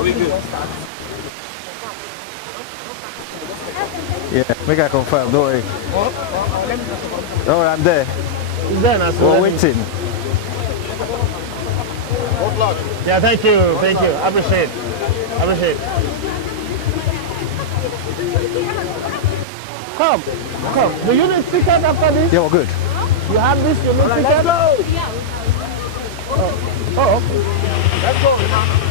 Are we good? Yeah, make I confirm, don't worry. Oh, I'm there. We're waiting. Yeah, thank you. I appreciate. Come. Do you need ticket after this? Yeah, we're good. You have this, you need ticket? Let's go. Okay. Let's go.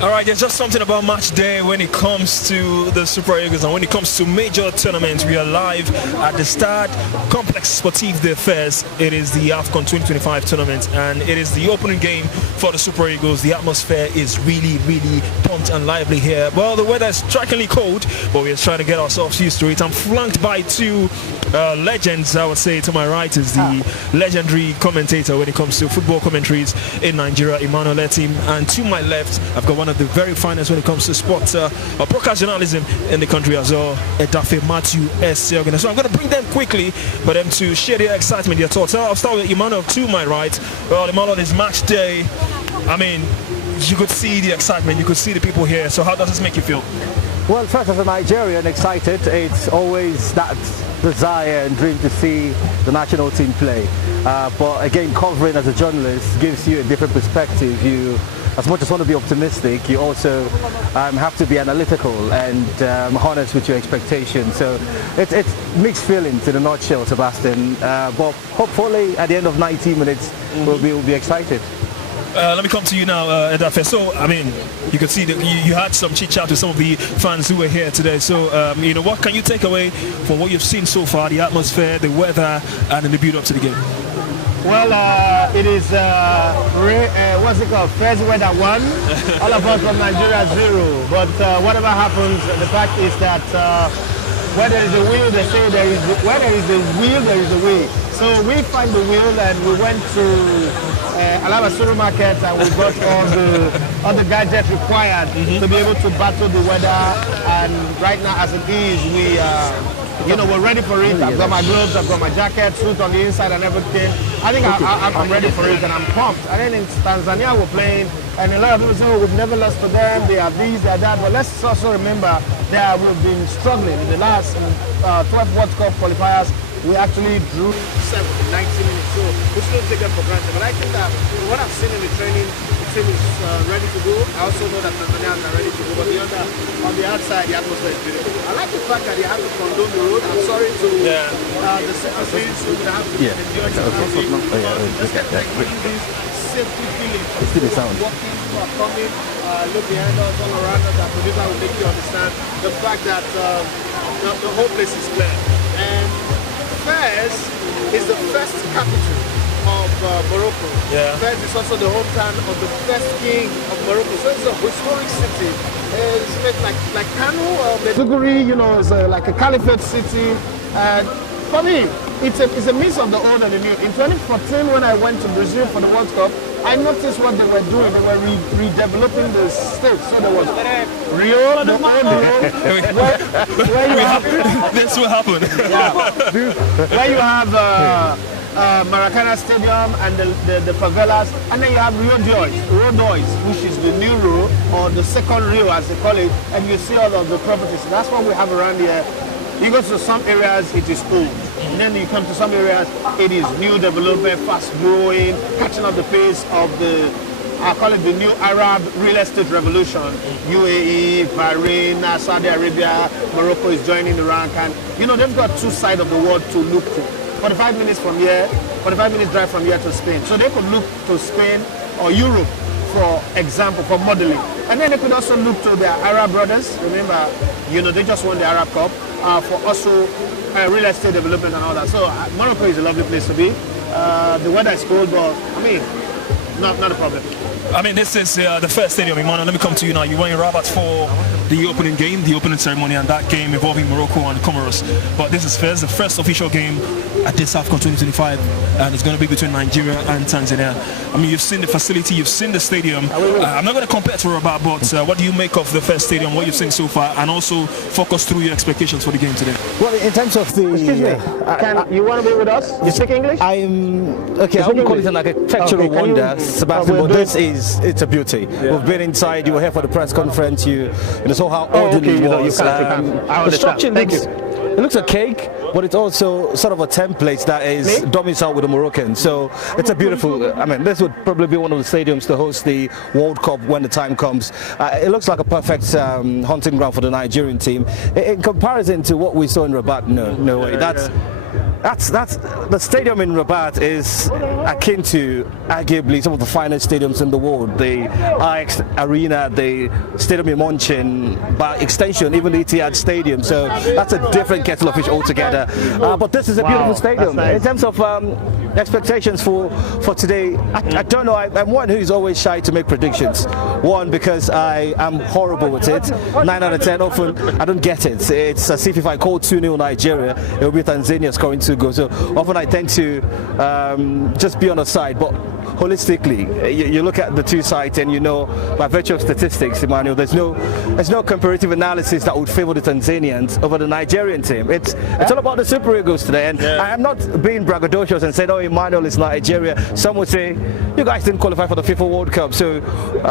All right, there's just something about match day when it comes to the Super Eagles and when it comes to major tournaments. We are live at the Stade Complexe Sportif de Fez. It is the AFCON 2025 tournament and it is the opening game for the Super Eagles. The atmosphere is really, really pumped and lively here. Well, the weather is strikingly cold, but we're trying to get ourselves used to it. I'm flanked by two legends, I would say. To my right is the legendary commentator when it comes to football commentaries in Nigeria, Emmanuel Etim, and to my left, I've got one of the very finest when it comes to sports broadcast journalism in the country as well, Edafe Matthew S. So I'm going to bring them quickly for them to share their excitement, their thoughts. I'll start with Emmanuel to my right. Well, Emmanuel, is match day. I mean, you could see the excitement, you could see the people here. So how does this make you feel? Well, first, as a Nigerian, excited. It's always that desire and dream to see the national team play. But again, covering as a journalist gives you a different perspective. You, as much as want to be optimistic, you also have to be analytical and honest with your expectations. So it's mixed feelings in a nutshell, Sebastian. But hopefully, at the end of 90 minutes, we'll be excited. Let me come to you now, Edafe. So, I mean, you could see that you had some chit-chat with some of the fans who were here today. So, you know, what can you take away from what you've seen so far, the atmosphere, the weather, and the build-up to the game? Well, it is, what's it called, first weather 1, all of us from Nigeria 0. But whatever happens, the fact is that where there is a will, they say where there is a will, there is a way. So we find the will and we went to Alaba supermarket and we got all the gadgets required to be able to battle the weather. And right now, as it is, we're ready for it. I've got my gloves, I've got my jacket, suit on the inside and everything. I think I'm ready for it and I'm pumped. And then in Tanzania we're playing and a lot of people say, oh, we've never lost to them, they are this, they are that. But let's also remember that we've been struggling in the last 12 World Cup qualifiers. We actually drew 7 in 90 minutes, so we shouldn't take them for granted. But I think that what I've seen in the training, the team is ready to go. I also know that Tanzanians are ready to go, but on the outside, the atmosphere is beautiful. I like the fact that they have to condone the road. I'm sorry to the citizens who would have to endure this safety feeling. Walking, who are coming, look behind us, all around us. Our producer will make you understand the fact that the whole place is clear. And Fez is the first capital of Morocco. Fez is also the hometown of the first king of Morocco. So it's a historic city. It's like Kano or Maiduguri, you know, it's like a caliphate city. And for me, it's a mix of the old and the new. In 2014, when I went to Brazil for the World Cup, I noticed what they were doing. They were redeveloping the state. So there was Rio, the old where you have... That's what happened. Where you have Maracana Stadium and the favelas, and then you have Rio Dois, which is the new Rio, or the second Rio as they call it, and you see all of the properties. That's what we have around here. You go to some areas, it is old. And then you come to some areas, it is new development, fast growing, catching up the pace of I call it the new Arab real estate revolution. UAE, Bahrain, Saudi Arabia, Morocco is joining the rank. And, you know, they've got two sides of the world to look to. 45 minutes from here, 45 minutes drive from here to Spain. So they could look to Spain or Europe, for example, for modeling. And then they could also look to their Arab brothers. Remember, you know, they just won the Arab Cup for also real estate development and all that. So Morocco is a lovely place to be. The weather is cold, but I mean, not a problem. I mean, this is the first stadium, Emmanuel. Let me come to you now. You were in Rabat for the opening game, the opening ceremony, and that game involving Morocco and Comoros. But this is the first official game at this AFCON 2025, and it's going to be between Nigeria and Tanzania. I mean, you've seen the facility, you've seen the stadium. I'm not going to compare to Rabat, but what do you make of the first stadium, what you've seen so far, and also focus through your expectations for the game today? Well, in terms of the... Excuse me, you want to be with us? You speak English? I'm... Okay, I wouldn't call it an architectural wonder, Sebastian, but it's a beauty. Yeah. We've been inside, you were here for the press conference, you saw how orderly it was. The structure looks a cake, but it's also sort of a template that is domiciled with the Moroccans. So it's a beautiful, I mean, this would probably be one of the stadiums to host the World Cup when the time comes. It looks like a perfect hunting ground for the Nigerian team. In comparison to what we saw in Rabat, no way. That's the stadium in Rabat is akin to arguably some of the finest stadiums in the world. The Ajax Arena, the Stadium in Monchin, by extension even the Etihad Stadium. So that's a different kettle of fish altogether. But this is a beautiful stadium. Nice. In terms of expectations for today, I don't know. I'm one who's always shy to make predictions. One, because I am horrible with it. 9 out of 10 often I don't get it. It's as if I call 2-0 Nigeria, it will be Tanzania scoring 2 goals. So often I tend to just be on the side. But holistically, you look at the two sides and you know, by virtue of statistics, Emmanuel, there's no comparative analysis that would favor the Tanzanians over the Nigerian team. It's all about the Super Eagles today. And I am not being braggadocious and saying, oh, Emmanuel is Nigeria. Some would say, you guys didn't qualify for the FIFA World Cup, so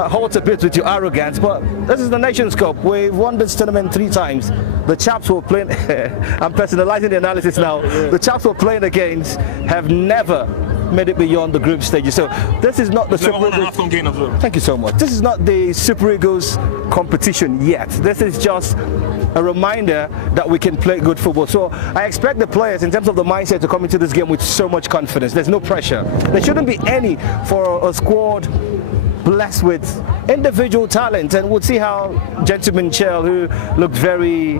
hold a bit with your arrogance. But this is the Nations Cup. We've won this tournament 3 times. The chaps who are playing, I'm personalizing the analysis now, the chaps who are playing against have never made it beyond the group stages. So this is not the Super Eagles. Thank you so much. This is not the Super Eagles competition yet. This is just a reminder that we can play good football. So I expect the players, in terms of the mindset, to come into this game with so much confidence. There's no pressure. There shouldn't be any for a squad blessed with individual talent, and we'll see how Gentleman Chell, who looked very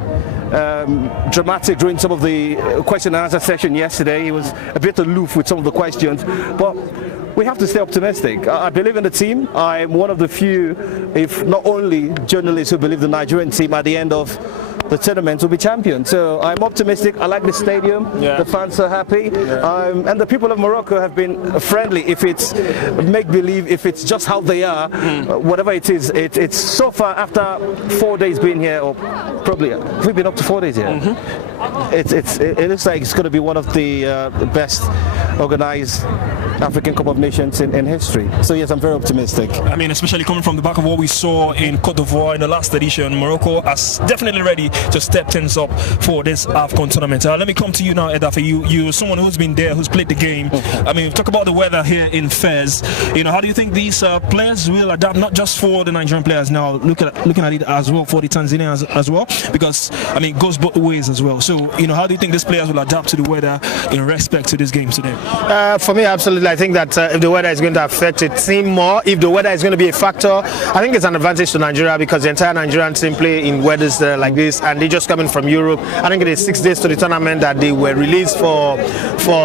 dramatic during some of the question and answer session yesterday, he was a bit aloof with some of the questions, but we have to stay optimistic. I believe in the team. I'm one of the few, if not only, journalists who believe the Nigerian team at the end of the tournament will be champions. So I'm optimistic. I like the stadium. The fans are happy, and the people of Morocco have been friendly. If it's make-believe, if it's just how they are, whatever it is, it's so far, after 4 days being here, or probably we've been up to 4 days here. It looks like it's going to be one of the best organized African Cup of Nations in history. So yes, I'm very optimistic. I mean, especially coming from the back of what we saw in Cote d'Ivoire in the last edition, Morocco is definitely ready to step things up for this AFCON tournament. Let me come to you now, Edafe. You're someone who's been there, who's played the game. I mean, talk about the weather here in Fez. You know, how do you think these players will adapt, not just for the Nigerian players now, looking at it as well for the Tanzanians as well? Because, I mean, it goes both ways as well. So, you know, how do you think these players will adapt to the weather in respect to this game today? For me, absolutely. I think that if the weather is going to affect the team more, if the weather is going to be a factor, I think it's an advantage to Nigeria, because the entire Nigerian team play in weathers like this, and they just coming from Europe. I think it is 6 days to the tournament that they were released for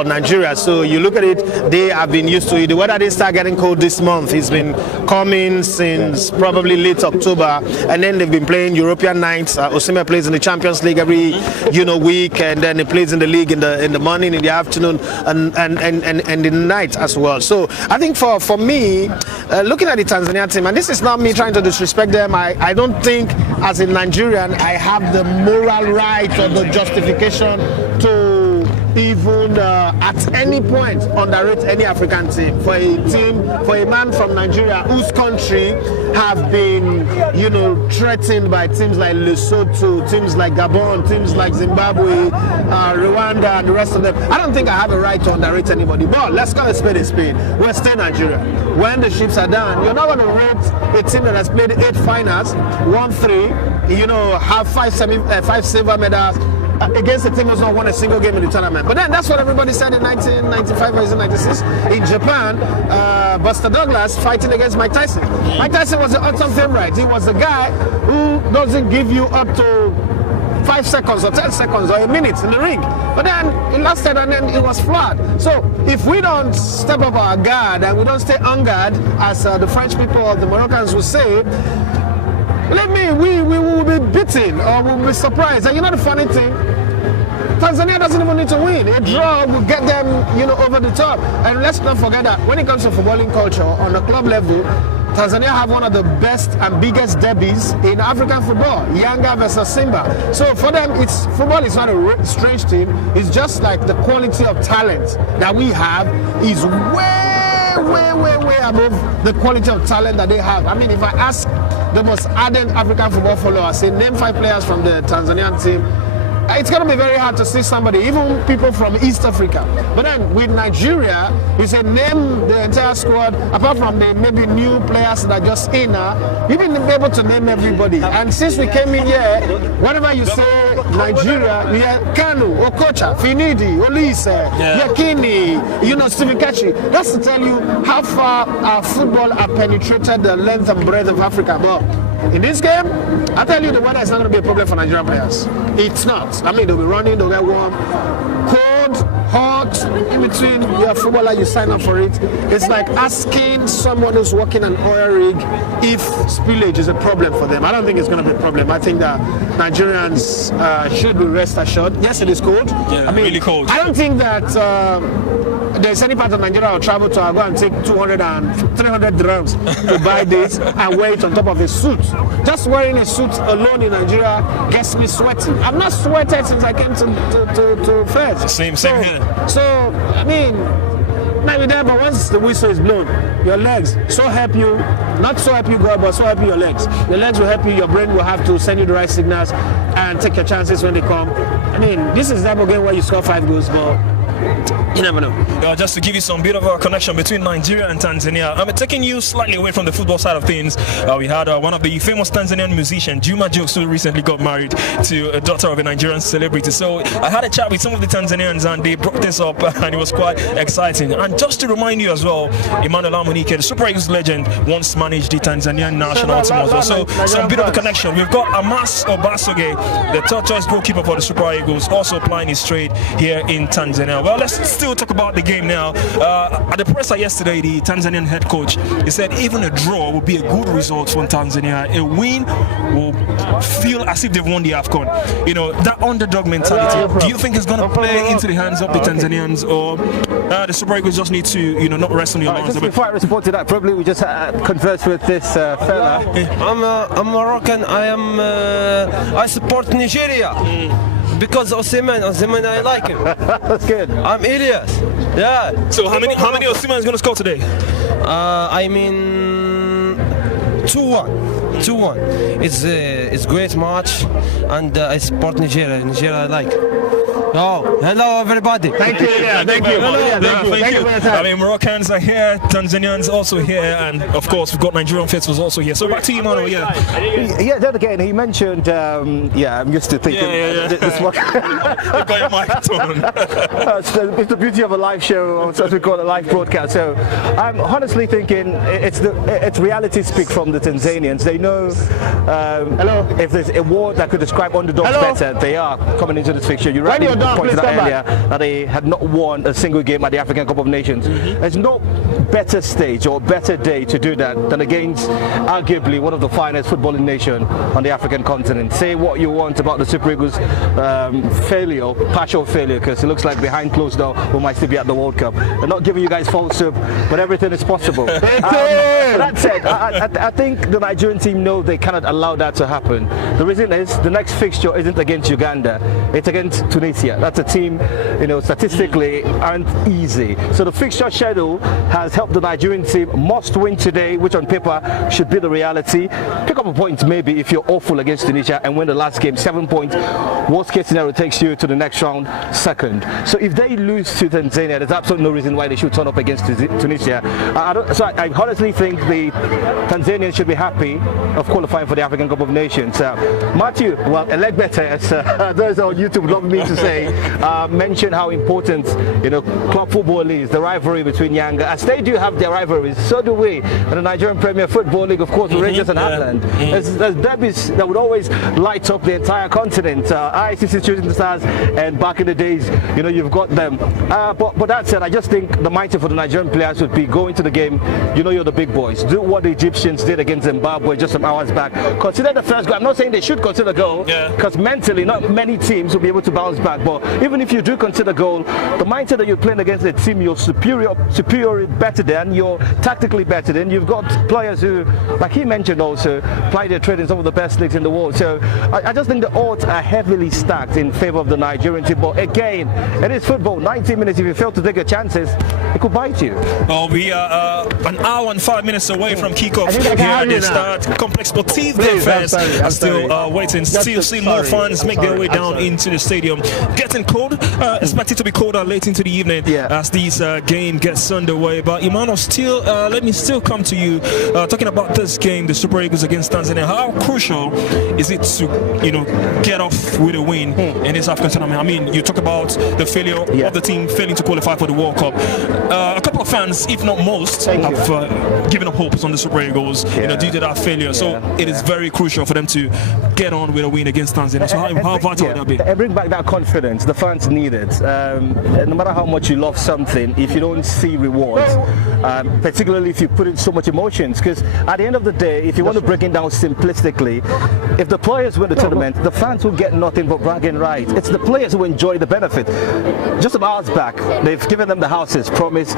Nigeria. So you look at it, they have been used to it. The weather didn't start getting cold this month. It's been coming since probably late October, and then they've been playing European nights. Osimhen plays in the Champions League every week, and then he plays in the league in the morning, in the afternoon, and in the night as well. So I think for me, looking at the Tanzania team, and this is not me trying to disrespect them, I don't think as a Nigerian I have the moral right or the justification to even at any point underrate any African team. For a man from Nigeria whose country have been, threatened by teams like Lesotho, teams like Gabon, teams like Zimbabwe, Rwanda, and the rest of them, I don't think I have a right to underrate anybody. But let's call a spade a spade. We're still Nigeria. When the ships are down, you're not going to rate a team that has played 8 finals, won 3, have 5 silver medals, against a team that's not won a single game in the tournament. But then that's what everybody said in 1995 or 96 in Japan. Buster Douglas fighting against Mike Tyson. Mike Tyson was the ultimate favorite. He was the guy who doesn't give you up to 5 seconds or 10 seconds or a minute in the ring. But then it lasted, and then it was flat. So if we don't step up our guard and we don't stay on guard, as the French people or the Moroccans will say, believe me, we will be beaten or we'll be surprised. And you know the funny thing? Tanzania doesn't even need to win. A draw will get them, over the top. And let's not forget that when it comes to footballing culture on the club level, Tanzania have one of the best and biggest derbies in African football, Yanga versus Simba. So for them, football is not a strange thing. It's just like the quality of talent that we have is way above the quality of talent that they have. I mean, if I ask the most ardent African football followers, say name 5 players from the Tanzanian team, it's going to be very hard to see somebody, even people from East Africa. But then with Nigeria, you say name the entire squad, apart from the maybe new players that are just in now, you've been able to name everybody. And since we came in here, whenever you say Nigeria, we have Kanu, Okocha, Finidi, Olise, Yakini, Stephen Kachi. That's to tell you how far our football have penetrated the length and breadth of Africa. But in this game, I tell you, the weather is not going to be a problem for Nigerian players. It's not. I mean, they'll be running, they'll get warm. Cold, hot, in between, you're a footballer, you sign up for it. It's like asking someone who's working an oil rig if spillage is a problem for them. I don't think it's going to be a problem. I think that Nigerians should be rest assured. Yes, it is cold. Yeah, I mean, really cold. I don't think that there's any part of Nigeria I'll travel to, I'll go and take 200 and 300 dirhams to buy this and wear it on top of a suit. Just wearing a suit alone in Nigeria gets me sweaty. I've not sweated since I came to Fez. Same here. So, I mean, maybe there, but once the whistle is blown, your legs, so help you, not so help you God, but so help you your legs. The legs will help you, your brain will have to send you the right signals and take your chances when they come. I mean, this is the type of game where you score 5 goals, but you never know. Just to give you some bit of a connection between Nigeria and Tanzania, I'm taking you slightly away from the football side of things. We had one of the famous Tanzanian musicians, Juma Jokes, who recently got married to a daughter of a Nigerian celebrity. So I had a chat with some of the Tanzanians and they brought this up and it was quite exciting. And just to remind you as well, Emmanuel Amunike, the Super Eagles legend, once managed the Tanzanian national team as well. So some bit of a connection. We've got Amas Obasoge, the third choice goalkeeper for the Super Eagles, also playing his trade here in Tanzania. Well, let's still talk about the game now. At the presser yesterday, the Tanzanian head coach, he said even a draw will be a good result for Tanzania. A win will feel as if they've won the AFCON. That underdog mentality, do you think it's going to play into the hands of the Tanzanians, or the Super Eagles just need to, not rest on your laurels? Before I respond to that, probably we just converse with this fella. I'm Moroccan. I support Nigeria. Because Osimhen, I like him. That's good. I'm Elias. Yeah. So how many Osimhen is going to score today? I mean 2-1. It's great match, and I support Nigeria. Nigeria I like. Oh, hello everybody. Thank you. Yeah, thank you. Thank you. I mean, Moroccans are here, Tanzanians also here, and of course we've got Nigerian festivals also here. So back to you, Mano. Yeah. Then again, he mentioned. I'm used to thinking. This one. You've got your microphone. It's the beauty of a live show, or as we call it, a live broadcast. So I'm honestly thinking it's reality speak from the Tanzanians. They know if there's a word that could describe underdogs better, they are coming into this fixture. You rightly pointed out earlier that they had not won a single game at the African Cup of Nations. There's no better stage or better day to do that than against arguably one of the finest footballing nation on the African continent. Say what you want about the Super Eagles failure, partial failure, because it looks like behind closed door we might still be at the World Cup. They're not giving you guys false hope, but everything is possible. That said, I think the Nigerian team know they cannot allow that to happen. The reason is the next fixture isn't against Uganda, it's against Tunisia. That's a team, statistically aren't easy. So the fixture schedule has helped the Nigerian team must win today, which on paper should be the reality. Pick up a point maybe if you're awful against Tunisia and win the last game, 7 points. Worst case scenario takes you to the next round second. So if they lose to Tanzania, there's absolutely no reason why they should turn up against Tunisia. I honestly think the Tanzanians should be happy of qualifying for the African Cup of Nations. Matthew, well, elect better, as those on YouTube love me to say, mention how important club football is, the rivalry between Yanga. As they do have their rivalries, so do we. And the Nigerian Premier Football League, of course, Rangers and Heartland. There's derbis that would always light up the entire continent. ICC Shooting Stars, and back in the days, you've got them. But that said, I just think the mindset for the Nigerian players would be go into the game, you're the big boys. Do what the Egyptians did did against Zimbabwe just some hours back. Consider the first goal. I'm not saying they should consider a goal, because mentally not many teams will be able to bounce back. But even if you do consider a goal, the mindset that you're playing against a team you're superior better than, you're tactically better than. You've got players who, like he mentioned also, play their trade in some of the best leagues in the world. So I just think the odds are heavily stacked in favor of the Nigerian team. But again, it is football. 90 minutes, if you fail to take your chances, it could bite you. Well, we are an hour and 5 minutes away from kickoff here at the Stade Complex Sportif de Fez. I'm still waiting. Still seeing more fans make their way down into the stadium. Getting cold. Expected to be colder late into the evening as this game gets underway. But Emmanuel, still, let me still come to you. Talking about this game, the Super Eagles against Tanzania. How crucial is it to, get off with a win in this African tournament? I mean, you talk about the failure of the team failing to qualify for the World Cup. A couple of fans, if not most, have given up hopes on the Super Eagles, due to that failure. So it is very crucial for them to get on with a win against Tanzania. So how vital would that be? Bring back that confidence. The fans need it. No matter how much you love something, if you don't see rewards, particularly if you put in so much emotions, because at the end of the day, if you want to break it down simplistically, if the players win the tournament, the fans will get nothing but bragging rights. It's the players who enjoy the benefit. Just some hours back, they've given them the houses, promise,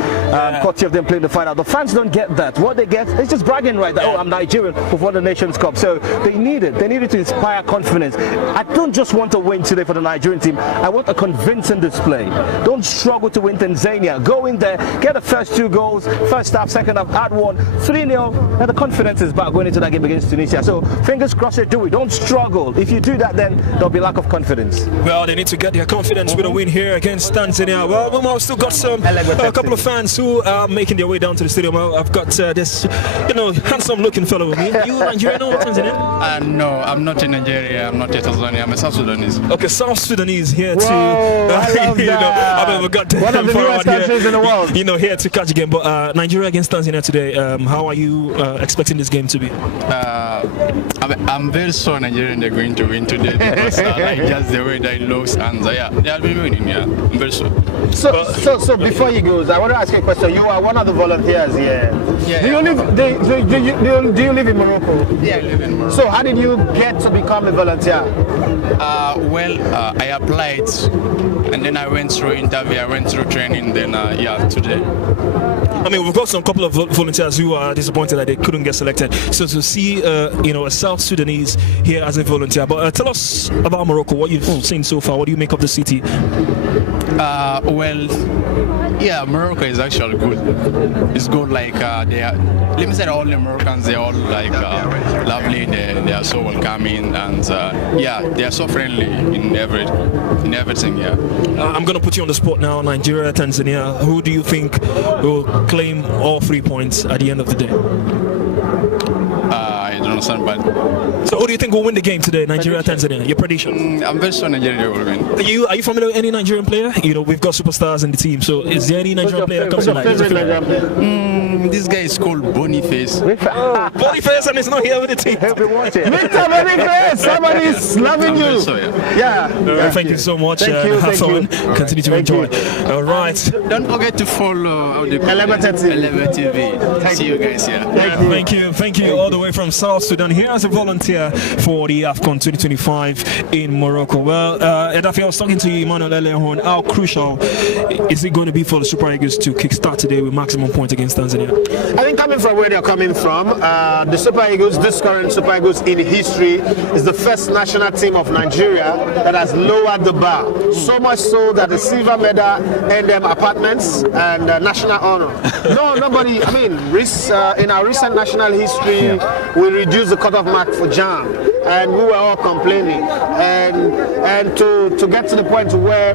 courtesy of them playing the final. The fans don't get that. What they get is just bragging rights. That, I'm Nigerian, we've won the Nations Cup. So they need it. They need it to inspire confidence. I don't just want to win today for the Nigerian team. I want a convincing display. Don't struggle to win Tanzania. Go in there, get the first 2 goals, first half, second half, add 1, 3-0, and the confidence is back going into that game against Tunisia. So fingers crossed they do it. Don't struggle. If you do that, then there'll be lack of confidence. Well, they need to get their confidence with a win here against Tanzania. Well, we've still got a couple of fans who are making their way down to the stadium. I've got this, handsome-looking fellow with me. Are you Nigerian or Tanzania? No, I'm not in Nigeria. I'm not in Tanzania. I'm a South Sudanese. Okay, South Sudanese here too. I love that. I mean, we got one of the newest countries in the world. Here to catch a game. But Nigeria against Tanzania today. How are you expecting this game to be? I'm very sure Nigerian they're going to win today because just the way they lose and they'll be winning. Yeah, I'm very sure. So before you go, I want to ask you a question. You are one of the volunteers here. Yeah. Do you live in Morocco? Yeah, I live in Morocco. So how did you get to become a volunteer? I applied and then I went through interview, I went through training, then today. I mean, we've got some couple of volunteers who are disappointed that they couldn't get selected. So to see, a South Sudanese here as a volunteer. But tell us about Morocco, what you've seen so far. What do you make of the city? Morocco is actually good. It's good, like let me say all the Moroccans, they're all like lovely, they are so welcoming, and they are so friendly in everything. I'm going to put you on the spot now. Nigeria, Tanzania, who do you think will claim all 3 points at the end of the day? I don't understand, but... So who do you think will win the game today, Nigeria, Tanzania? Your prediction? I'm very sure Nigeria will win. Are you familiar with any Nigerian player? We've got superstars in the team, so is there any Nigerian player that comes to mind? This guy is called Boniface. Boniface, and he's not here with the team. He'll be watching. Mr. Boniface, somebody's loving you. Thank you so much. Have fun. Continue to enjoy. All right. Don't forget to follow the Elevator TV. See you guys here. Thank you all the way from South Sudan here as a volunteer for the AFCON 2025 in Morocco. Well, Edafi, I was talking to you, Emmanuel, earlier on. How crucial is it going to be for the Super Eagles to kickstart today with maximum points against Tanzania? I think coming from where they're coming from, the Super Eagles, this current Super Eagles in history, is the first national team of Nigeria that has lowered the bar. So much so that the silver medal earned them apartments and national honor. Nobody, I mean, in our recent national history, we reduced the cutoff mark for JAM, and we were all complaining. And to get to the point where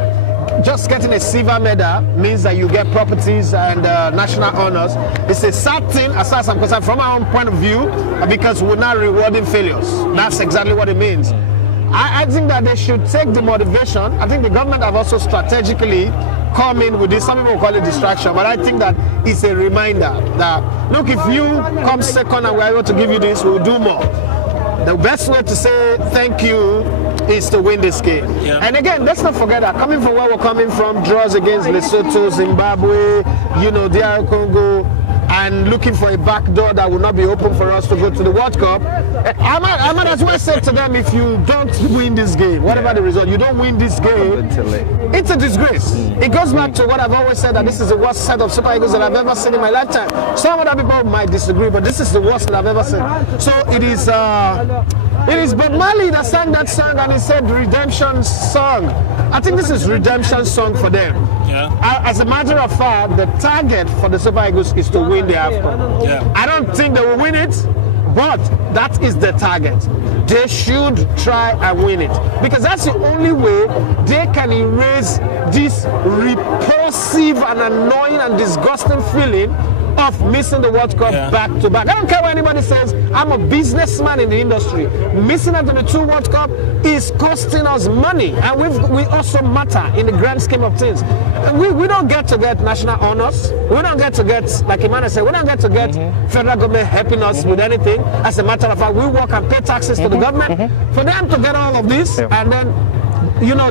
just getting a silver medal means that you get properties and national honors. It's a sad thing as far as I'm concerned from our own point of view, because we're not rewarding failures. That's exactly what it means. I think that they should take the motivation. I think the government have also strategically come in with this. Some people call it distraction, but I think that it's a reminder that, look, if you come second and we're able to give you this, we'll do more. The best way to say thank you is to win this game. And again, let's not forget that coming from where we're coming from, draws against Lesotho, Zimbabwe, DR Congo, and looking for a back door that will not be open for us to go to the World Cup. I might as well say to them, if you don't win this game, whatever the result, you don't win this game, it's a disgrace. It goes back to what I've always said, that this is the worst set of Super Eagles that I've ever seen in my lifetime. Some other people might disagree, but this is the worst that I've ever seen. So it is Bob Marley that sang that song, and he said redemption song. I think this is redemption song for them. Yeah. As a matter of fact, the target for the Super Eagles is to win the AFCON. Yeah. I don't think they will win it, but that is the target. They should try and win it, because that's the only way they can erase this repulsive and annoying and disgusting feeling of missing the World Cup back to back. I don't care what anybody says. I'm a businessman in the industry. Missing out on the 2 World Cup is costing us money, and we also matter in the grand scheme of things. And we don't get to get national honors. We don't get to get, like Emmanuel said, we don't get to get federal government helping us with anything. As a matter of fact, we work and pay taxes to the government. For them to get all of this, and then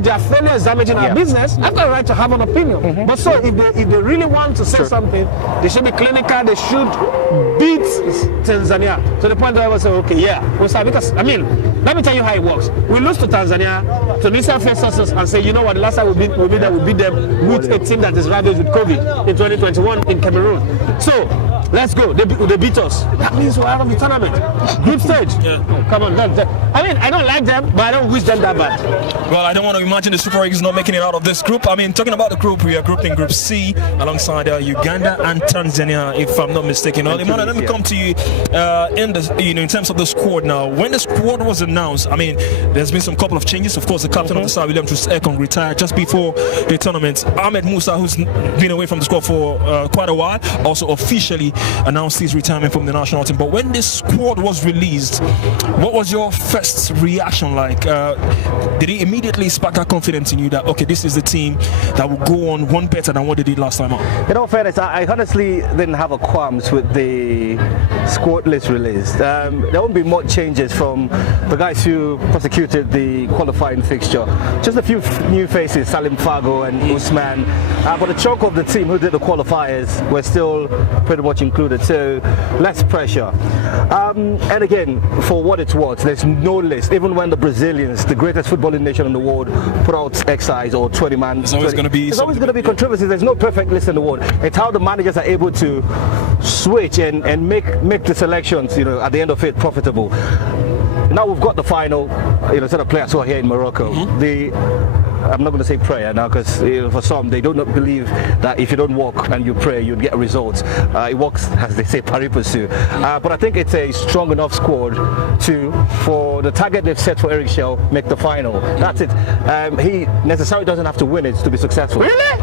their failure is damaging our business. I've got a right to have an opinion. But so if they really want to say something, they should be clinical. They should beat Tanzania to the point that I will say, okay, we'll start. Because, I mean, let me tell you how it works. We lose to Tanzania, Tunisia face us and say, you know what, the last time we beat them with a team that is ravaged with COVID in 2021 in Cameroon. So, let's go. They beat us. That means we're out of the tournament. Group stage. Come on. I mean, I don't like them, but I don't wish them that bad. Well, I don't want to imagine the Super Eagles not making it out of this group. I mean, talking about the group, we are grouped in Group C alongside Uganda and Tanzania, if I'm not mistaken. Well, Emmanuel, let me come to you in terms of the squad now. When the squad was announced, I mean, there's been some couple of changes. Of course, the captain of the side, William Troost-Ekong, retired just before the tournament. Ahmed Musa, who's been away from the squad for quite a while, also officially announced his retirement from the national team. But when this squad was released, what was your first reaction like? Did it immediately spark that confidence in you that, okay, this is the team that will go on one better than what they did last time out? In all fairness, I honestly didn't have a qualms with the squad list released. There won't be much changes from the guys who prosecuted the qualifying fixture. Just a few new faces, Salim Fago and Usman. But the chunk of the team who did the qualifiers were still pretty much included, so less pressure. And again, for what it's worth, there's no list. Even when the Brazilians, the greatest footballing nation in the world, put out exercise or 20 man, there's always going to be controversy. There's no perfect list in the world. It's how the managers are able to switch and make the selections, at the end of it, profitable. Now we've got the final, set of players who are here in Morocco. I'm not going to say prayer now, because for some, they do not believe that if you don't walk and you pray, you'd get results. It works, as they say, pari passu. But I think it's a strong enough squad for the target they've set for Eric Shell, make the final. That's it. He necessarily doesn't have to win it to be successful. Really?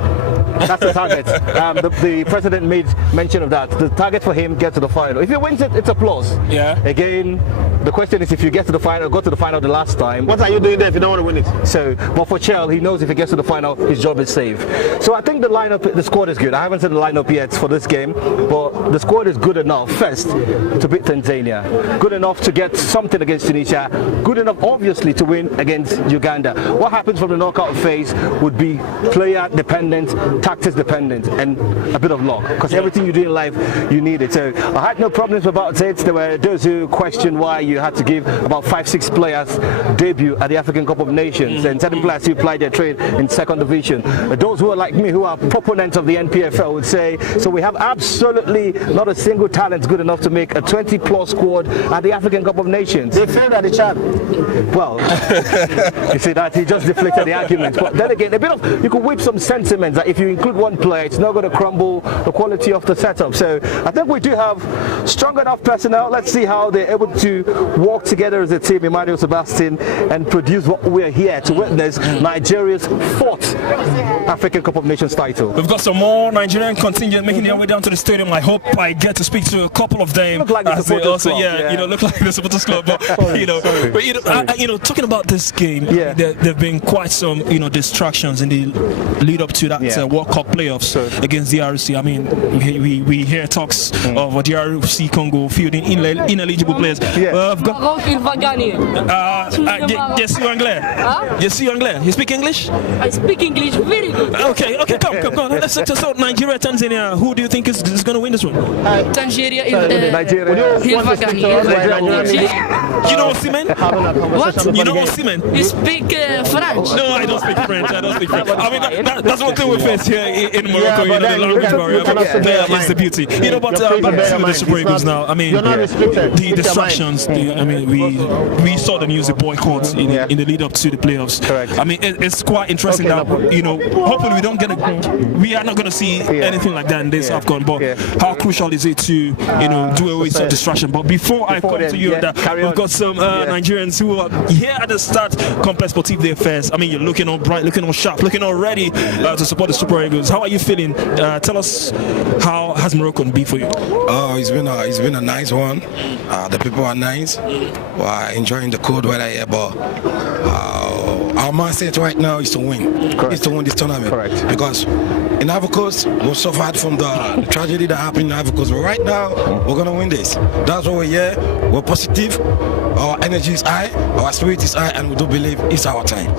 That's the target. The president made mention of that. The target for him, get to the final. If he wins it, it's applause. Yeah. Again, the question is, if you get to the final, got to the final the last time, what are you doing there if you don't want to win it? So, but for Chell, he knows if he gets to the final, his job is safe. So I think the squad is good. I haven't seen the lineup yet for this game, but the squad is good enough, first, to beat Tanzania. Good enough to get something against Tunisia. Good enough, obviously, to win against Uganda. What happens from the knockout phase would be player dependent, tactics dependent, and a bit of luck. Because everything you do in life, you need it. So I had no problems about it. There were those who questioned why you had to give about 5-6 players debut at the African Cup of Nations, and certain players who applied their trade in second division. Those who are like me, who are proponents of the NPFL, would say, so we have absolutely not a single talent good enough to make a 20-plus squad at the African Cup of Nations. They failed at the chat. Well, you see that he just deflected the argument. But then again, you could whip some sentiments that if you include one player, it's not going to crumble the quality of the setup. So I think we do have strong enough personnel. Let's see how they're able to work together as a team, Emmanuel Sebastian, and produce what we're here to witness, Nigeria's 4th African Cup of Nations title. We've got some more Nigerian contingent making their way down to the stadium. I hope I get to speak to a couple of them. Look like the supporters club. Look like the supporters club. But talking about this game, there have been quite some distractions in the lead up to that World Cup playoffs against the DRC. I mean, we hear talks of DRC Congo fielding ineligible players. I've got, je suis anglais. Je suis anglais. You speak English? I speak English very good. Okay, come. Let's test out Nigeria, Tanzania. Who do you think is going to win this one? Tanzania Nigeria. You know Osimhen? What? You know Osimhen? You speak French? No, I don't speak French. I mean, that's one thing we face here in Morocco. You know, the language barrier. There is the beauty. You know, but back to the Super Eagles now. I mean, the distractions. We saw the news of boycotts in the lead up to the playoffs. Correct. I mean, it's quite interesting that hopefully we are not going to see anything like that in this AFCON. But how crucial is it to do away with some distraction? But before I come to you, we've got some Nigerians who are here at the start. Complex Sportive Affairs. I mean, you're looking all bright, looking all sharp, looking all ready to support the Super Eagles. How are you feeling? Tell us, how has Morocco been for you? Oh, it's been a nice one. The people are nice. We're enjoying the cold weather here, but our mindset right now is to win. Correct. Is to win this tournament. Correct. Because in Ivory Coast, we suffered from the tragedy that happened in Ivory Coast. But right now, we're gonna win this. That's why we're here. We're positive. Our energy is high. Our spirit is high, and we do believe it's our time.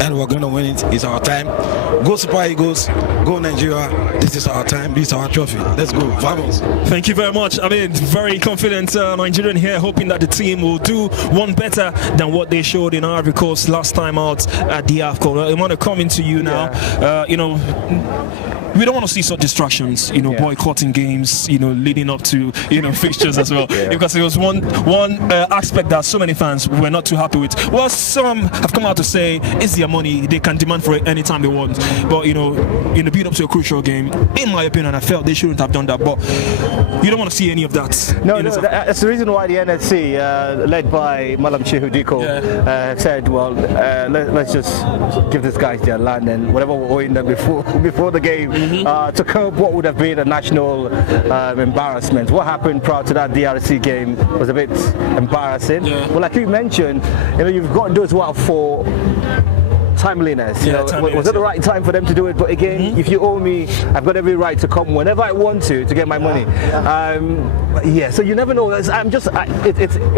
And we're gonna win it. It's our time. Go Super Eagles. Go Nigeria. This is our time. This is our trophy. Let's go. Vamos. Thank you very much. I mean, very confident Nigerian here, hoping that the team will do one better than what they showed in Ivory Coast last time out at the AFCON. I want to come into you now. We don't want to see such distractions, boycotting games, leading up to, fixtures as well. Because it was one aspect that so many fans were not too happy with. Well, some have come out to say it's their money, they can demand for it anytime they want. But, in the build up to a crucial game, in my opinion, I felt they shouldn't have done that. But you don't want to see any of that. No, that's the reason why the NSC, led by Malam Shehu Diko, said, well, let's just give these guys their land and whatever we're owing them before the game. To curb what would have been a national embarrassment. What happened prior to that DRC game was a bit embarrassing. Well, like you mentioned, you've got those who are for timeliness. Was it the right time for them to do it? But again, if you owe me, I've got every right to come whenever I want to get my money. So you never know. It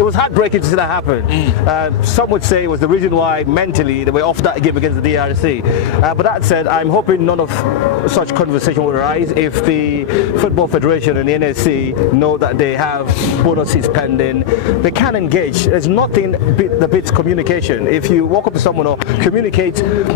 was heartbreaking to see that happen. Some would say it was the reason why mentally they were off that game against the DRC. But that said, I'm hoping none of such conversation will arise if the Football Federation and the NSC know that they have bonuses pending. They can engage. There's nothing that beats communication. If you walk up to someone or communicate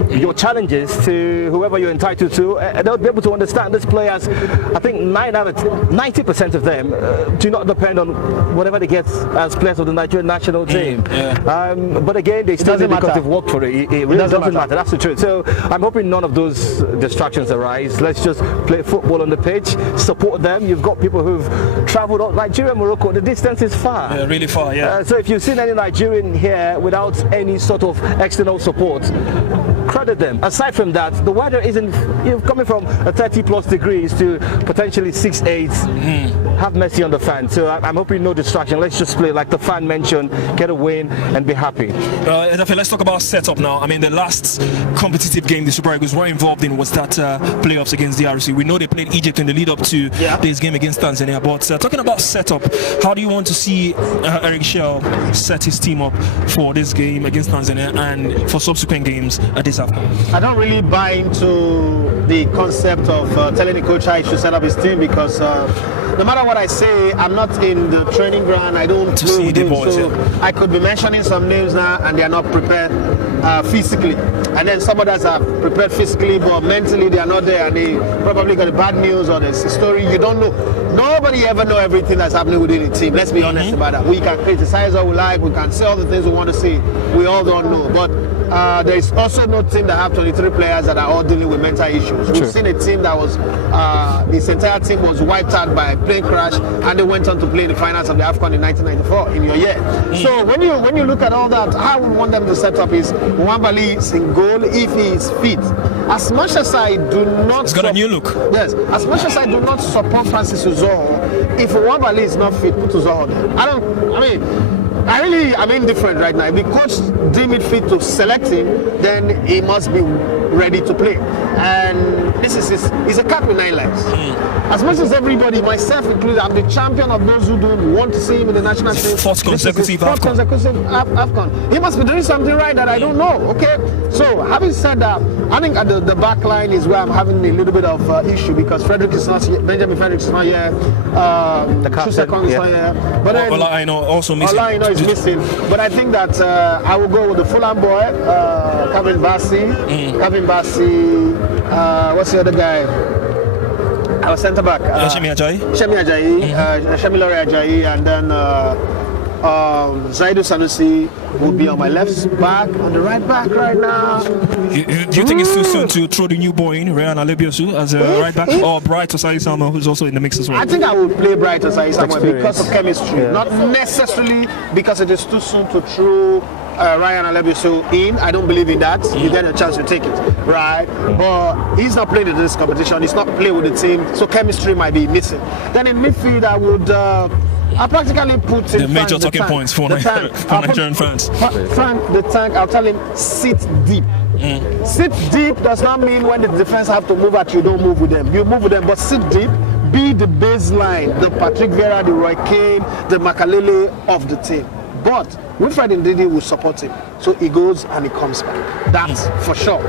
your challenges to whoever you're entitled to, they'll be able to understand. These players, I think 90% of them do not depend on whatever they get as players of the Nigerian national team. But again, they still because they've worked for it. It really doesn't matter. That's the truth. So I'm hoping none of those distractions arise. Let's just play football on the pitch, support them. You've got people who've traveled out Nigeria, Morocco. The distance is far. Yeah, really far. So if you've seen any Nigerian here without any sort of external support, credit them. Aside from that, the weather isn't coming from 30+ degrees to potentially 6-8. Have mercy on the fans. So I'm hoping no distraction. Let's just play like the fan mentioned, get a win and be happy. Let's talk about setup now. I mean, the last competitive game the Super Eagles were involved in was that playoffs against DRC. We know they played Egypt in the lead up to this game against Tanzania. But talking about setup, how do you want to see Eric Shell set his team up for this game against Tanzania and for subsequent games at this AFCON? I don't really buy into the concept of telling the coach how he should set up his team because no matter what I say, I'm not in the training ground. I don't see the boys. I could be mentioning some names now and they are not prepared physically. And then some others are prepared physically, but mentally they are not there and they probably got the bad news or the story. You don't know. Nobody ever know everything that's happening within the team. Let's be honest about that. We can criticize all we like. We can say all the things we want to say. We all don't know. But there is also no team that have 23 players that are all dealing with mental issues. We've seen a team that was, this entire team was wiped out by a plane crash and they went on to play in the finals of the AFCON in 1994 in your year. So when you look at all that, how we want them to set up is Nwabali is in goal if he is fit. As much as I do not... It's got a new look. Yes. As much as I do not support Francis Uzoho, if Nwabali is not fit, put Uzoho there. I'm indifferent right now. If the coach deem it fit to select him, then he must be ready to play. and this is he's a cat with 9 lives. As much as everybody, myself included, I'm the champion of those who don't want to see him in the national team. Fourth consecutive AFCON. He must be doing something right that I don't know. Okay, so having said that, I think at the back line is where I'm having a little bit of issue because Frederick is not here, Benjamin Frederick is not here, The captain, is not here. But then I know also missing. Olaino is missing. But I think that I will go with the Fulham boy, Kevin Bassey. Kevin Bassey. What's the other guy? Our centre back. Shemi Ajayi. Shemi Lori Ajayi, and then Zaidu Sanusi will be on my left back, on the right back right now. Do you think it's too soon to throw the new boy in, Ryan Alebiosu, as a right back, or Bright Osai Sama, who's also in the mix as well? I think I would play Bright Osai Sama because of chemistry, Yeah. not necessarily because it is too soon to throw Ryan Alebiosu in. I don't believe in that. You get a chance to take it, right? But he's not playing in this competition. He's not playing with the team, so chemistry might be missing. Then in midfield, I would. I practically put the major talking points for Nigerian fans. Frank, the tank, I'll tell him, sit deep. Sit deep does not mean when the defense have to move at you, don't move with them. You move with them, but sit deep. Be the baseline, the Patrick Vieira, the Roy Keane, the Makalele of the team. But Wilfred Ndidi will support him. So he goes and he comes back. That's for sure.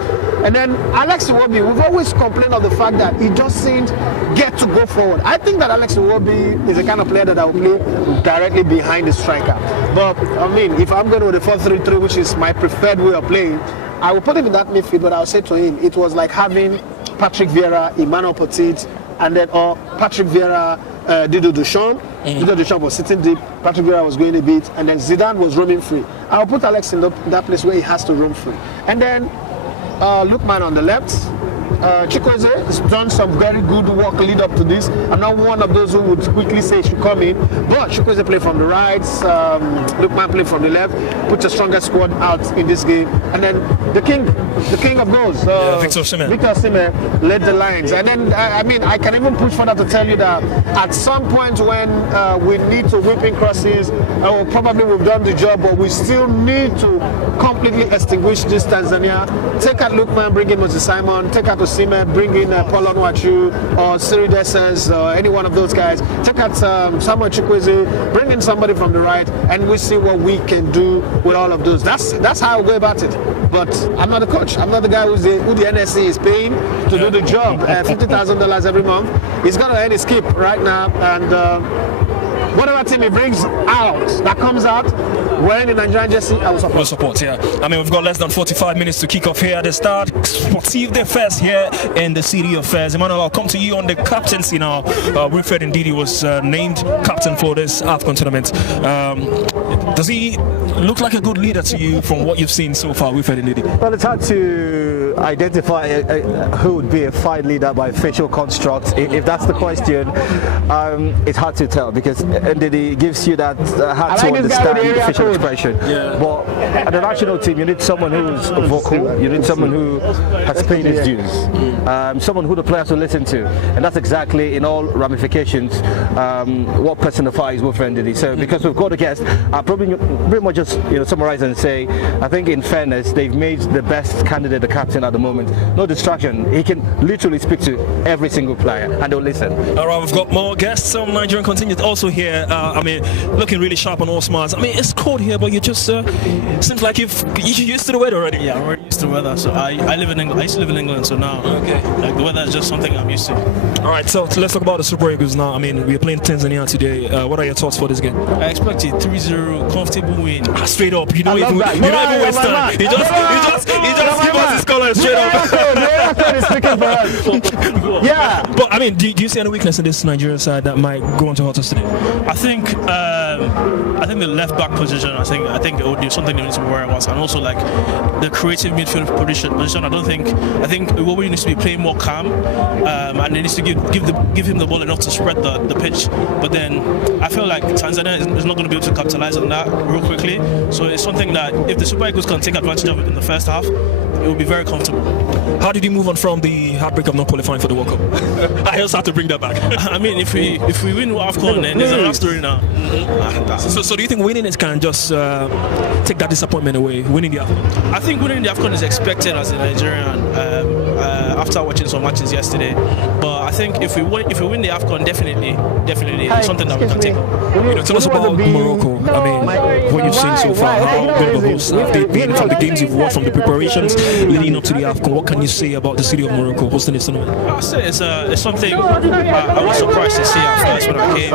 And then Alex Iwobi, we've always complained of the fact that he doesn't get to go forward. I think that Alex Iwobi is the kind of player that I will play directly behind the striker. But I mean, if I'm going with the 4-3-3, which is my preferred way of playing, I will put him in that midfield, but I'll say to him, it was like having Patrick Vieira, Emmanuel Petit, and then Patrick Vieira, Dido Duchamp. Dido Duchamp was sitting deep, Patrick Vieira was going a bit, and then Zidane was roaming free. I'll put Alex in that place where he has to roam free. And then Lookman on the left. Chukwueze has done some very good work lead up to this. I'm not one of those who would quickly say he should come in, but Chukwueze play from the right, Lookman play from the left, put the strongest squad out in this game, and then the king of goals, Victor Osimhen led the lines. And then I can even push further to tell you that at some point when we need to whip in crosses, probably we've done the job, but we still need to completely extinguish this Tanzania. Take out Lookman, bring in Moses Simon, take out Osimhen, bring in Paul Onwachu or Siri Desses or any one of those guys. Take out Samuel Chukwueze, bring in somebody from the right, and we see what we can do with all of those. That's how I go about it. But I'm not the coach. I'm not the guy who the NSC is paying to do the job. $50,000 every month. He's gonna earn his keep right now, and whatever team he brings out, that comes out, wearing the Nigerian jersey, I will support. We'll support, yeah. I mean, we've got less than 45 minutes to kick off here at the start. Sportive the first here in the City of Fairs. Emmanuel, I'll come to you on the captaincy now. Wilfred Ndidi was named captain for this AFCON tournament. Does he look like a good leader to you from what you've seen so far, Wilfred Ndidi? Well, it's hard to identify who would be a fine leader by facial constructs. If that's the question, it's hard to tell because Ndidi gives you that hard to understand facial expression. Yeah. But at the national team, you need someone who's vocal. You need someone who has paid his dues. Someone who the players will listen to, and that's exactly in all ramifications what personifies Wilfred Ndidi. So because we've got a guest, I'll probably pretty much just summarize and say, I think in fairness, they've made the best candidate the captain at the moment. No distraction. He can literally speak to every single player, and they'll listen. All right, we've got more guests on Nigerian Contingent also here. I mean, looking really sharp on all smarts. I mean, it's cold here, but you just seems like you're used to the weather already. Yeah, I'm already used to the weather. So I live in England. I used to live in England, so now like the weather is just something I'm used to. All right, so let's talk about the Super Eagles now. I mean, we're playing Tanzania today. What are your thoughts for this game? I expect a 3-0 comfortable win. Straight up, you don't even waste time. He just give us his color straight up. Yeah. But I mean, do you see any weakness in this Nigerian side that might go on to hurt us today? I think the left back position. I think it would be something they need to worry about, and also like the creative midfield position. I think Iwobi needs to be playing more calm, and they needs to give him the ball enough to spread the pitch. But then I feel like Tanzania is not going to be able to capitalize on that real quickly. So it's something that if the Super Eagles can take advantage of it in the first half, it will be very comfortable. How did you move on from the heartbreak of not qualifying for the World Cup? I also have to bring that back. I mean, if we win AFCON, then there's another story now. So do you think winning it can just take that disappointment away? Winning the AFCON? I think winning the AFCON is expected as a Nigerian after watching some matches yesterday. But I think if we win the AFCON, definitely, it's something that we can take. Tell us about Morocco. I mean, what you've seen so far, how good of a host have they been from the games you've watched, from the preparations leading up to the AFCON? What can you say about the city of Morocco hosting this tournament? I'll say it's something I was surprised to see at first when I came.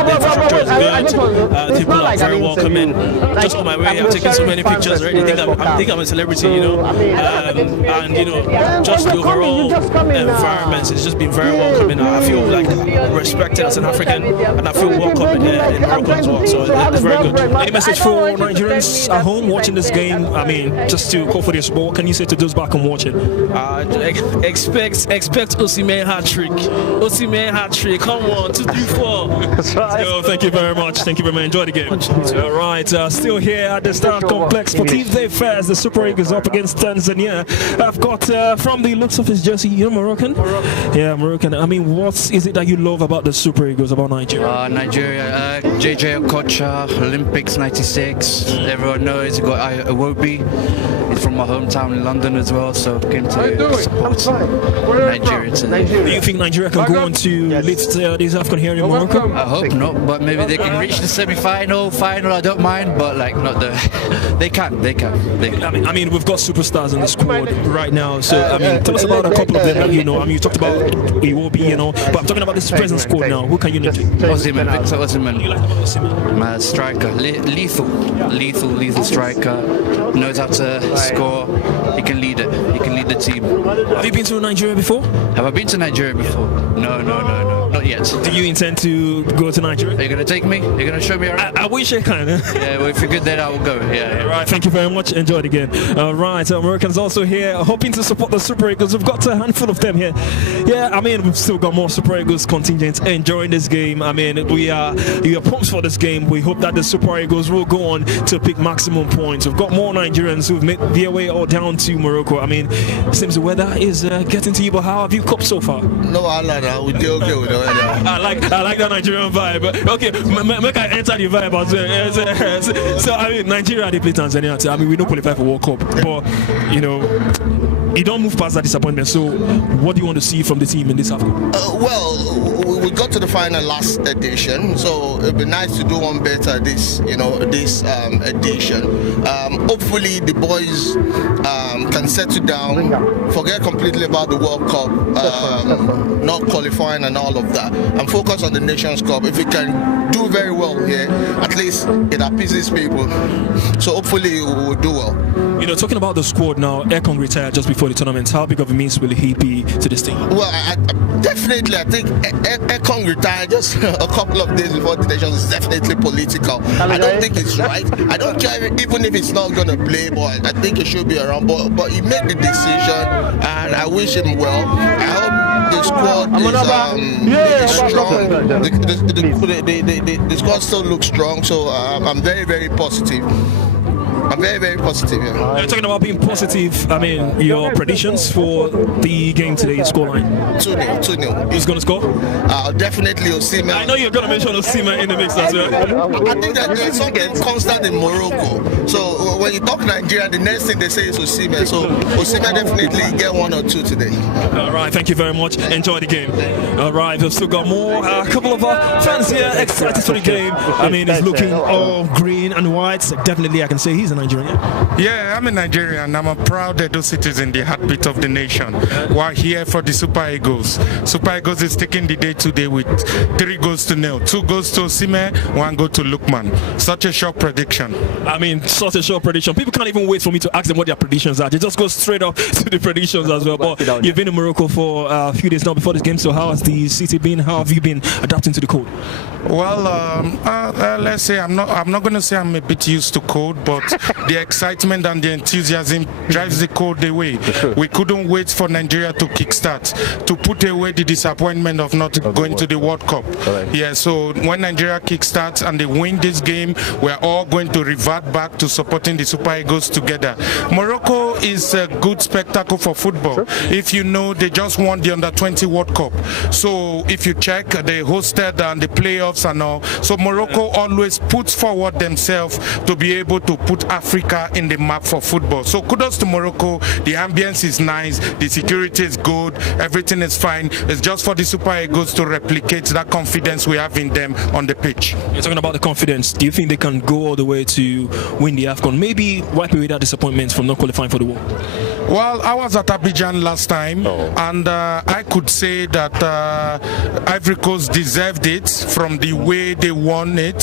The infrastructure is good. People are very welcoming. Just on my way, I'm taking so many pictures already. I think I'm a celebrity, and just the overall environment has just been very welcoming. I feel like respected as an African, and I feel welcome in Morocco as well. So it's very good. Any message for Nigerians at home watching this game? I mean, just to call for their support, what can you say to those back home watching? Expect Osimhen hat-trick. Osimhen hat-trick. Come on, 2, 3, 4. That's right. So, thank you very much. Enjoy the game. All right, still here at the Start Complex for Tuesday Fairs. The Super Eagles up against Tanzania. I've got from the looks of his jersey, you're Moroccan? Yeah, Moroccan. I mean, what is it that you love about the Super Eagles, about Nigeria? Nigeria, JJ Okocha, Olympics '96. Everyone knows he got Iwobi. He's from my hometown in London as well, so came to support Nigeria today. Do you think Nigeria can go on to lift this AFCON here in Morocco? I hope not, but maybe they can reach the semi-final, final. I don't mind, but not the. They can. I mean, we've got superstars in the squad right now. So I mean, tell us about a couple of them that you know. I mean, you talked about Iwobi, but I'm talking about this present squad now. Who can you name? Osimhen, Victor Osimhen. What do you like about Osimhen? My striker, lethal striker. Knows how to score. He can lead it. He can lead the team. Have you been to Nigeria before? Have I been to Nigeria before? No, not yet. Do you intend to go to Nigeria? Are you gonna take me? You're gonna show me around? I wish I can. Yeah, well, if you're good, then I will go. Yeah. Right, thank you very much. Enjoy it again. All right, Americans also here, hoping to support the Super Eagles. We've got a handful of them here. Yeah, I mean, we've still got more Super Eagles contingents enjoying this game. I mean, we are pumped for this game. We hope that the Super Eagles will go on to pick maximum points. We've got more Nigerians who've made their way all down to Morocco. I mean, it seems the weather is getting to you, but how have you coped so far? No, we do okay with the weather. I like that Nigerian vibe. Okay, make I enter the vibe as well. So I mean, Nigeria, they play Tanzania. I mean, we don't qualify for World Cup, but you don't move past that disappointment. So what do you want to see from the team in this AFCON? Well, we got to the final last edition, so it'd be nice to do one better this edition. Hopefully the boys can settle down, forget completely about the World Cup, not qualifying and all of that, and focus on the Nations Cup. If we can do very well here, at least it appeases people. So hopefully we will do well. Talking about the squad now, Ekong retired just before the tournament. How big of a means will he be to this team? Well, definitely, I think Ekong retired just a couple of days before the Nations is definitely political. I don't think it's right. I don't care even if it's not going to play, but I think it should be around. But he made the decision, and I wish him well. I hope the squad is strong. The squad still looks strong, so I'm very, very positive. I'm very, very positive. Yeah. You're talking about being positive. I mean, your predictions for the game today, your scoreline? 2-0. Who's going to score? Definitely Osimhen. I know you're going to mention Osimhen in the mix as well. I think that there's something constant in Morocco. So when you talk Nigeria, the next thing they say is Osimhen. So Osimhen definitely get 1 or 2 today. All right, thank you very much. Enjoy the game. All right, we've still got more. A couple of our fans here excited for the game. I mean, it's looking all green and white. So definitely, I can say he's a Nigerian. Yeah, I'm a Nigerian. I'm a proud Edo citizen, the heartbeat of the nation. We're here for the Super Eagles. Super Eagles is taking the day today with 3-0. 2 goals to Osimhen, 1 goal to Lookman. Such a short prediction. I mean, such a short prediction. People can't even wait for me to ask them what their predictions are. They just go straight up to the predictions as well. But you've been in Morocco for a few days now before this game. So how has the city been? How have you been adapting to the code? Well, let's say I'm not going to say I'm a bit used to code, but the excitement and the enthusiasm drives the code away. We couldn't wait for Nigeria to kickstart, to put away the disappointment of not going to the World Cup. Yeah, so when Nigeria kickstarts and they win this game, we're all going to revert back to supporting the Super Eagles together. Morocco is a good spectacle for football. If you know, they just won the Under-20 World Cup. So if you check, they hosted the playoffs and all. So Morocco always puts forward themselves to be able to put Africa in the map for football. So kudos to Morocco. The ambience is nice, the security is good, everything is fine. It's just for the Super Eagles to replicate that confidence we have in them on the pitch. You're talking about the confidence. Do you think they can go all the way to win the AFCON? Maybe wipe away that disappointment from not qualifying for the World? Well, I was at Abidjan last time, and I could say that Ivory Coast deserved it from the way they won it.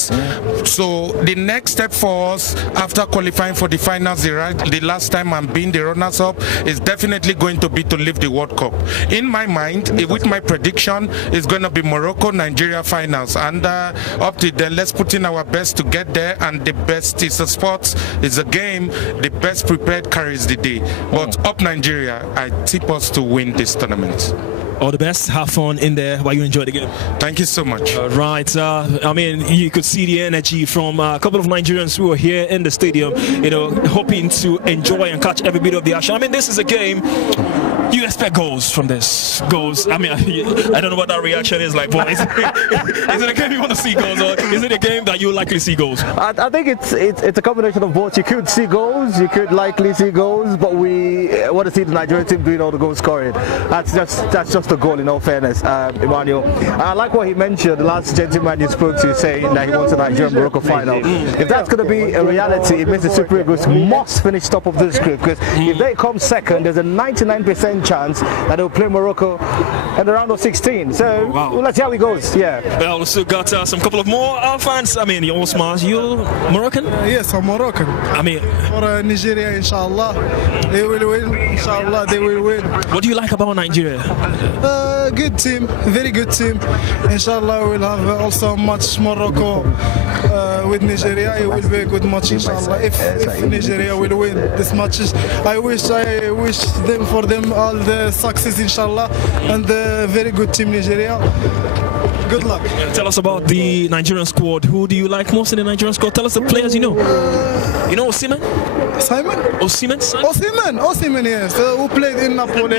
So the next step for us after qualifying for the finals the last time and being the runners-up is definitely going to be to lift the World Cup. In my mind, with my prediction, it's going to be Morocco-Nigeria finals. And up to then, let's put in our best to get there. And the best is a sport, it's a game. The best prepared carries the day. But up Nigeria, I tip us to win this tournament. All the best. Have fun in there while you enjoy the game. Thank you so much. Right. I mean, you could see the energy from a couple of Nigerians who are here in the stadium, you know, hoping to enjoy and catch every bit of the action. I mean, this is a game. You expect goals from this. Goals. I mean, I don't know what that reaction is like, but is it a game you want to see goals, or is it a game that you likely see goals? I think it's a combination of both. You could see goals, you could likely see goals, but we want to see the Nigerian team doing all the goal scoring. That's just the goal, in all fairness, Emmanuel. I like what he mentioned, the last gentleman you spoke to, saying that he wants a Nigeria-Morocco final. If that's going to be a reality, it means the Super Eagles must finish top of this group, because if they come second, there's a 99% chance that they'll play Morocco in the round of 16. So let's see how it goes. Yeah. Well, we've still got some couple of more fans. I mean, you're Osmars. You're Moroccan? Yes, I'm Moroccan. I mean, for Nigeria, inshallah, they will win. Inshallah, they will win. What do you like about Nigeria? Good team, very good team. Inshallah, we'll have also much Morocco with Nigeria. It will be a good match, inshallah. If Nigeria will win this matches, I wish them for them all the success, inshallah, and a very good team, Nigeria. Good luck. Tell us about the Nigerian squad. Who do you like most in the Nigerian squad? Tell us the players you know. You know Osimhen? Simon? Osimhen, yes. Who played in Napoli.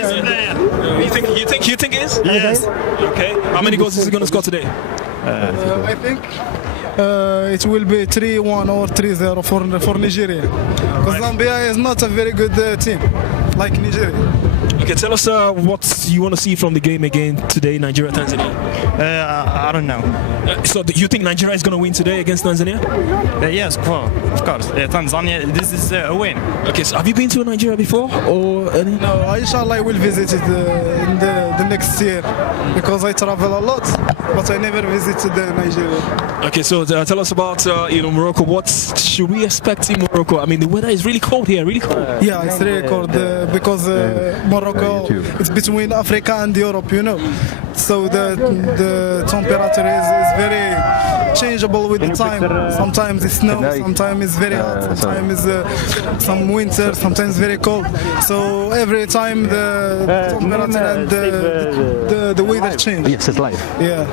You think he is? Yes. Okay. How many goals is he going to score today? I think it will be 3-1 or 3-0 for Nigeria. Because Zambia is not a very good team like Nigeria. Okay, tell us what you want to see from the game again today, Nigeria-Tanzania. I don't know. So do you think Nigeria is going to win today against Tanzania? Yes, of course. Tanzania, this is a win. Okay, so have you been to Nigeria before? Or any? No, inshallah I will visit it in the next year, because I travel a lot, but I never visited Nigeria. Okay, so tell us about Morocco. What should we expect in Morocco? I mean, the weather is really cold here, really cold. Yeah, it's really cold because Morocco is between Africa and Europe, you know. So the temperature is very changeable with the time. Sometimes it's snow, sometimes it's very hot, sometimes it's some winter, sometimes very cold. So every time the temperature and the weather change. Yes, it's life. Yeah.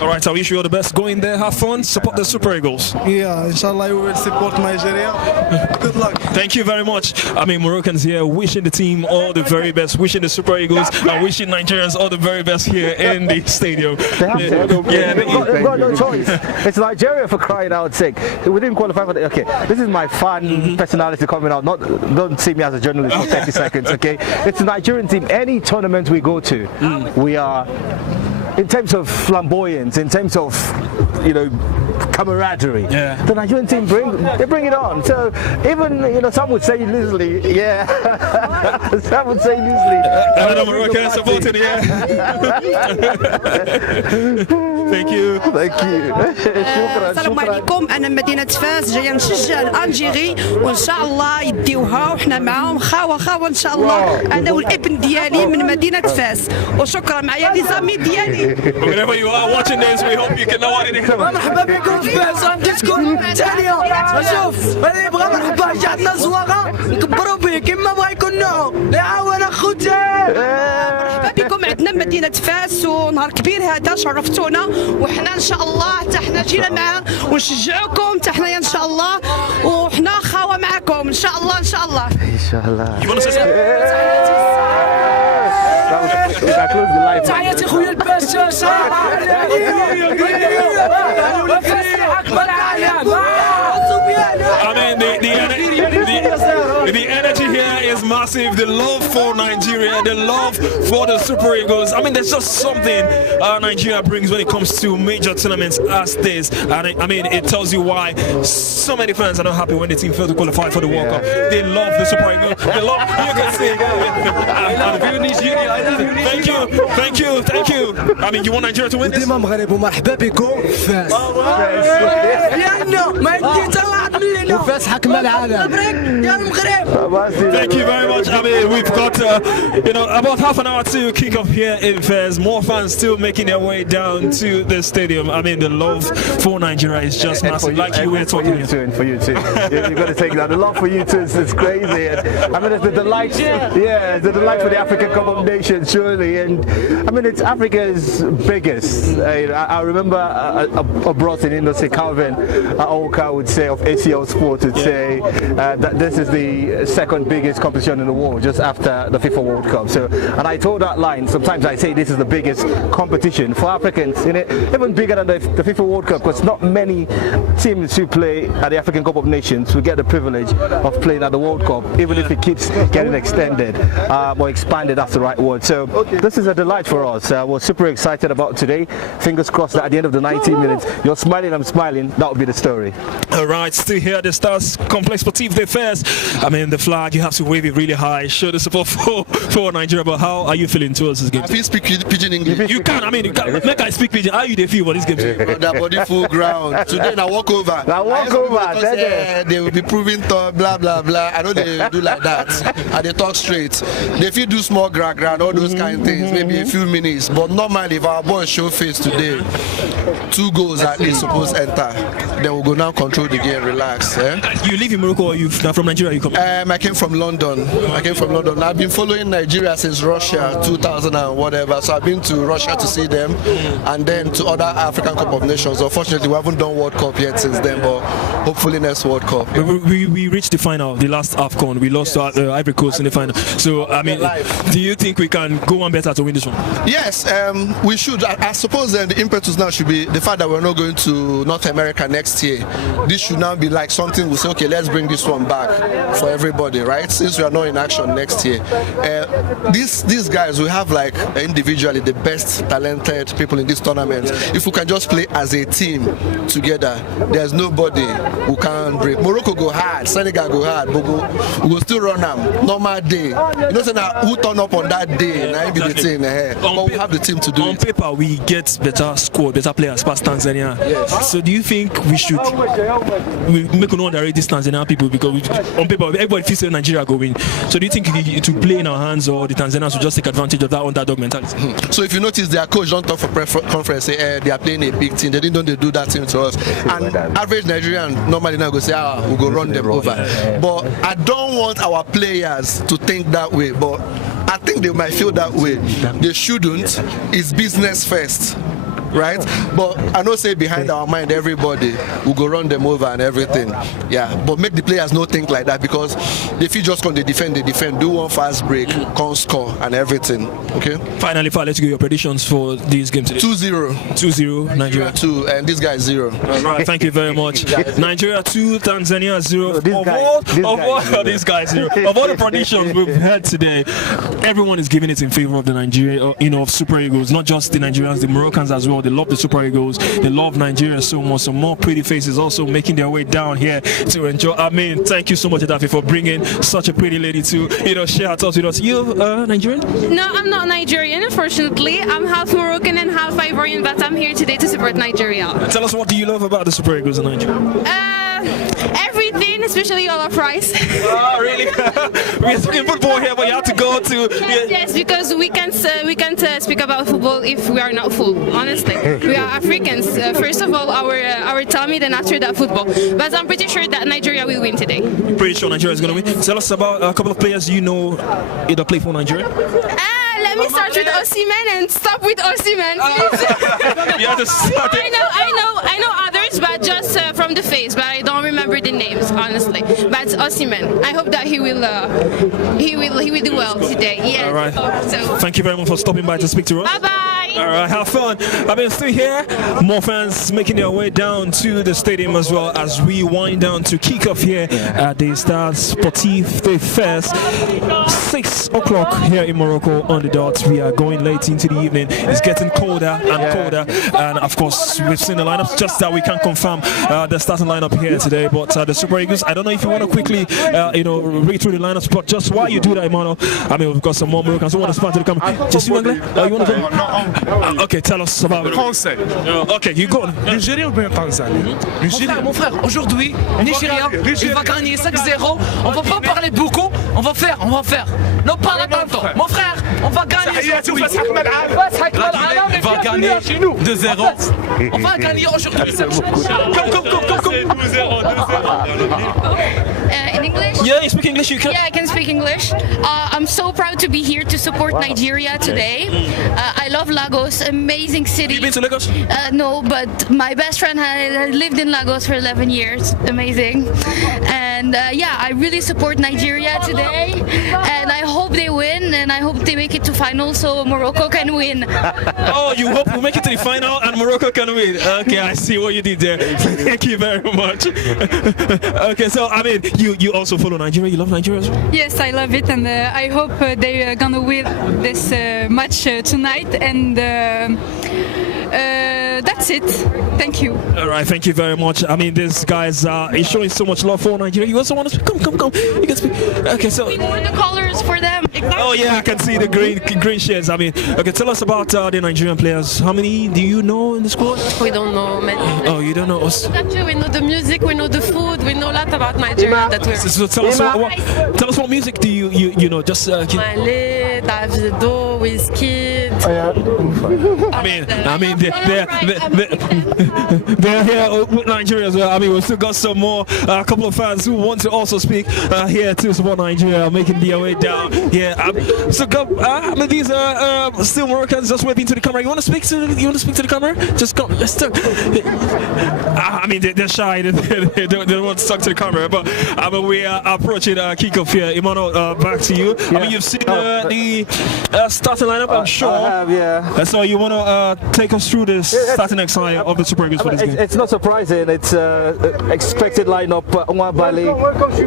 All right, I wish you all the best. Go in there, have fun, support the Super Eagles. Yeah, inshallah we will support Nigeria. Good luck. Thank you very much. I mean, Moroccans here wishing the team all the very best, wishing the Super Eagles and wishing Nigerians all the very best here in the stadium. They've got no choice. It's Nigeria, for crying out sake. We didn't qualify for the... Okay, this is my fan personality coming out. Don't see me as a journalist for 30 seconds, okay? It's the Nigerian team. Any tournament we go to, we are... In terms of flamboyance, in terms of, camaraderie, the Nigerian team bring it on. So even some would say loosely, some would say loosely. Another Moroccan supporting here. Thank you. السلام عليكم. انا من مدينه فاس جايه نشجع الالجيري وان شاء الله يديوها وحنا معاهم خاوه ان شاء الله. انا والابن ديالي من مدينه فاس وشكرا معايا لي زامي ديالي. Whenever you are watching this, we hope you can know what it is. مرحبا بكم في فاس غنجيكم ثانيه. شوف انا يبغى مرحبا جاتنا زواغه نكبروا به كما بغا يكون نوعو يعاون اخوتي. مرحبا بكم عندنا مدينه فاس ونهار كبير هذا شرفتونا وحنا ان شاء الله حتى حنا جينا معاه ونشجعوكم حتى حنايا ان شاء الله وحنا خاوه معكم ان شاء الله ان شاء الله. تحياتي خويا الباشا I mean, massive. The love for Nigeria, the love for the Super Eagles. I mean, there's just something Nigeria brings when it comes to major tournaments as this. And I mean, it tells you why so many fans are not happy when the team failed to qualify for the World Cup. They love the Super Eagles. They love, you can see. Thank you. I mean, you want Nigeria to win this? Thank you very much. I mean, we've got about half an hour to kick off here in Fez. More fans still making their way down to the stadium. I mean, the love for Nigeria is just massive. Like you were talking here. For you too. You've got to take that. The love for you too is crazy. And, I mean, it's the delight. Yeah, the delight for the African Cup of Nations, surely. And I mean, it's Africa's biggest. I remember abroad in Indonesia, Calvin Aoka would say of ACL Sport would say that this is the second biggest competition in the world, just after the FIFA World Cup. So, and I told that line. Sometimes I say this is the biggest competition for Africans, even bigger than the FIFA World Cup, because not many teams who play at the African Cup of Nations will get the privilege of playing at the World Cup, even if it keeps getting extended or expanded. That's the right word. So this is a delight for us. We're super excited about today. Fingers crossed that at the end of the 90 minutes, you're smiling, I'm smiling. That would be the story. All right, still here at the Stars Complex Sportif de Fez. I mean, the flag, you have to wave it really high, show the support for Nigeria. But how are you feeling towards this game? I feel speak Pidgin English. You can, I mean, make I speak Pidgin. How you they feel about this game? That body full ground. Today, I walk over. They will be proving blah blah blah. I know they do like that, and they talk straight. They feel do small ground, all those kind of things, maybe a few minutes. But normally, if our boys show face today, 2 goals at least supposed to enter. Then we'll go now control the game, relax. You live in Morocco, or you from Nigeria? You come? I came from London. I've been following Nigeria since Russia 2000 and whatever. So I've been to Russia to see them, and then to other African Cup of Nations. Unfortunately, we haven't done World Cup yet since then, but hopefully next World Cup. We reached the final, the last AFCON. We lost to Ivory Coast in the final. So I mean, do you think we can go one better to win this one? Yes, we should. I suppose the impetus now should be the fact that we're not going to North America next year. This should now be like something we say, okay, let's bring this one back for everybody, right? Since we are not in action next year. These guys, we have like individually the best talented people in this tournament. If we can just play as a team together, there's nobody who can break. Morocco go hard, Senegal go hard, but we will still run them. Normal day. You know, so now who turn up on that day? Now be the team. But we have the team to do it. On paper, we get better squad, better players past Tanzania. Yes. So do you think we should make no underrate these Tanzanian people, because on paper everybody feels that Nigeria go win? So do you think it will play in our hands, or the Tanzanians will just take advantage of that underdog mentality? So if you notice, their coach don't talk for conference, say they are playing a big team. They didn't do that thing to us. And average Nigerian normally now go say, we'll go run them over. But I don't want our players to think that way. But I think they might feel that way. They shouldn't. It's business first. Right, but I know say behind our mind everybody will go run them over and everything. Yeah, but make the players not think like that, because if you just come they defend, do one fast break, come score and everything. Okay. Finally, let's get your predictions for these games today. 2-0 Nigeria 2, and this guy 0. All right, thank you very much. Nigeria 2, Tanzania 0. These guys 0. Of all the predictions we've had today, everyone is giving it in favor of the Nigeria, of Super Eagles. Not just the Nigerians, the Moroccans as well. They love the Super Eagles. They love Nigeria so much. Some more pretty faces also making their way down here to enjoy. I mean, thank you so much, Adafi, for bringing such a pretty lady to share her thoughts with us. You Nigerian? No, I'm not Nigerian, unfortunately. I'm half Moroccan and half Ivorian, but I'm here today to support Nigeria. Tell us, what do you love about the Super Eagles in Nigeria? Everything, especially all of rice. Oh, really? We're talking football here, but you have to go to... Yes, because we can't speak about football if we are not full, honestly. We are Africans. First of all, our tummy, then after that, football. But I'm pretty sure that Nigeria will win today. You're pretty sure Nigeria is going to win? Tell us about a couple of players you know either play for Nigeria. Let me start with Osimhen and stop with Osimhen. You have to start it. I know others, but just from the face. But I don't remember the names, honestly. But Osimhen, I hope that he will do well today. Yes. All right. So. Thank you very much for stopping by to speak to us. Bye bye. All right, have fun. I mean, still here. More fans making their way down to the stadium as well as we wind down to kick off here at the Stade Sportif de Fes. 6 o'clock here in Morocco on the dot. We are going late into the evening. It's getting colder and colder. And of course, we've seen the lineups. Just that we can't confirm the starting lineup here today. But the Super Eagles, I don't know if you want to quickly, read through the lineups. But just while you do that, Emmanuel, I mean, we've got some more Moroccans who want to start to come. Just you, Anglais? You want to come? Okay, tell us about it. Français. Okay, you go. Nigeria ou bien Tanzanie? Mon frère, aujourd'hui, Nigeria, il va gagner 5-0. On va pas parler beaucoup, on va faire. Non, pas tanto. Mon frère, on va gagner. On va gagner 2-0. On va gagner aujourd'hui. Come. In English? Yeah, you speak English. You can. Yeah, I can speak English. I'm so proud to be here to support Nigeria today. I love Lagos, amazing city. You been to Lagos? No, but my best friend had lived in Lagos for 11 years. Amazing. And I really support Nigeria today. And I hope they win, and I hope they make it to final so Morocco can win. Oh, you hope we make it to the final and Morocco can win. Okay, I see what you did there. Thank you very much. Okay, so I mean, you also follow Nigeria. You love Nigeria as well? Yes, I love it, and I hope they're gonna win this match tonight. And that's it. Thank you. All right, thank you very much. I mean, this guy's is showing so much love for Nigeria. You also want to speak? Come. You can speak. Okay, so. We wore the colors for them. Oh yeah, I can see the green shirts. I mean, okay, tell us about the Nigerian players. How many do you know in the squad? We don't know many. Oh, you don't know us? We know the music, we know the food, we know a lot about Nigeria. That we're. So tell us what music do you know? Just. Male, Davido, Wizkid. I mean, they're here with Nigeria as well. I mean, we've still got some more, a couple of fans who want to also speak here to support Nigeria, making their way down. Yeah, so I mean, these are still Moroccans just waving to the camera. You want to speak to the camera? Just come. Let's talk. I mean, they're shy. They don't want to talk to the camera. But I mean, we are approaching kickoff here. Emmanuel, back to you. Yeah. I mean, you've seen the starting lineup, I'm sure. I have, yeah. So you want to take us through this starting exile of the Super Eagles for this game? It's not surprising. It's expected lineup. Bali.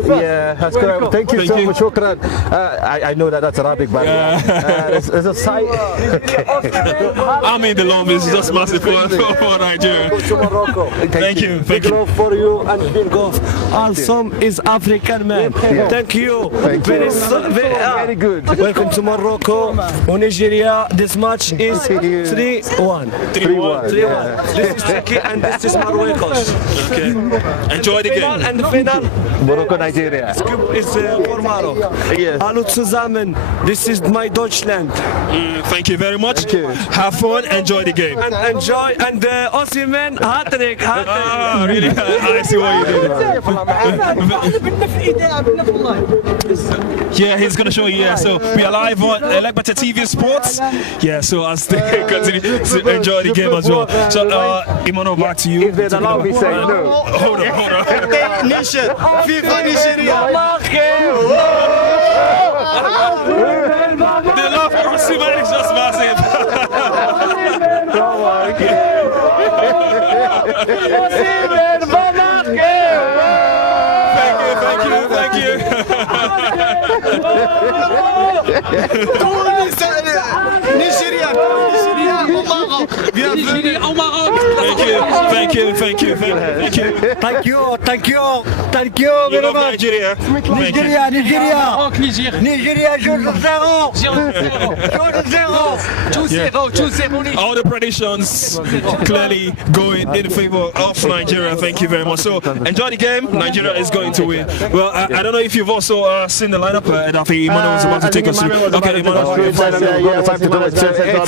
Yeah, that's correct. Thank you so much. Shukran. I know that's Arabic, but there's a site. I mean, the long is just massive for Nigeria. Thank you. Big love for you and big love. Awesome is African man. Thank you. Very good. Welcome to Morocco. Nigeria. This match is 3-1. 3-1. This is Turkey and this is Marruecos. Okay. Enjoy the game. And the final. Morocco, Nigeria. Is for Morocco. Yes. Hallo zusammen. This is my Deutschland. Thank you very much. Have fun. Enjoy the game. And enjoy. And Osimhen hat-trick. Really? I see what you did. Yeah, he's gonna show you. Yeah, so we are live on Elecbata TV Sports. Yeah, so as they continue to enjoy the game as well. So, Emmanuel, back to you. If they allow me, say no. Hold on. Nation, FIFA Nigeria. The love for Osimhen is just massive. Thank you. Nigeria, au Maroc. Bienvenue au Maroc. Thank you very much. Nigeria. Nigeria, 2-0. All the predictions clearly going in favor of Nigeria. Thank you very much. So enjoy the game. Nigeria is going to win. Well, I don't know if you've also seen the lineup. And I think Emmanuel was about to take us through. Okay, Emmanuel. It's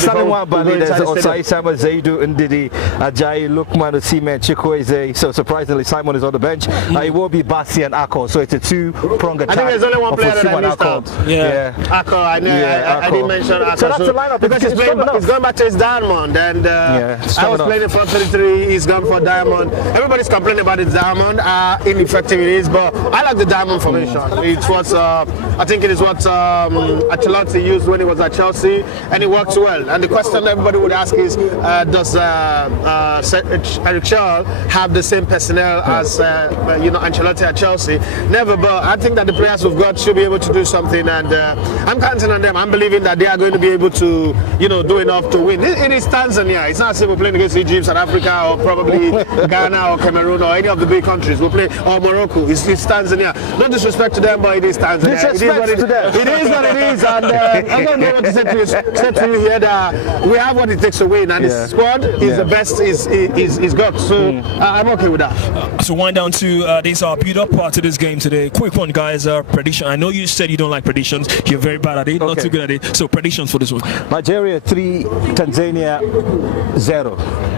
Salim Bali, there's outside Samuel Zaidu, Ndidi, Ajayi, Lukman, Osimhen, Chukwueze. So surprisingly, Simon is on the bench. It will be Basi and Ako. So it's a two-pronged attack. I think there's only one player that I missed out. Yeah. Ako, I know. I didn't mention Ako. So that's the lineup. Because he's going back to his Diamond. And I was playing in 4-3-3. He's gone for Diamond. Everybody's complaining about his Diamond, how ineffective it is. But I like the Diamond formation. It's what I think it is what Ancelotti used when he was at Chelsea, and it works well. And the question everybody would ask is, does Eric Shaw have the same personnel as Ancelotti at Chelsea? Never, but I think that the players we've got should be able to do something, and I'm counting on them. I'm believing that they are going to be able to, do enough to win. It is Tanzania. It's not as if we're playing against Egypt, South Africa, or probably Ghana or Cameroon or any of the big countries. We'll play or Morocco. It's Tanzania. No disrespect to them, but it is Tanzania. It is what it is. It is what it is, and I don't know what to say to you here. That we have what it takes to win, and the squad is the best is got. So I'm okay with that. So wind down to this build-up part of this game today. Quick one, guys. Prediction. I know you said you don't like predictions. You're very bad at it. Not too good at it. So predictions for this one. Nigeria 3, Tanzania 0.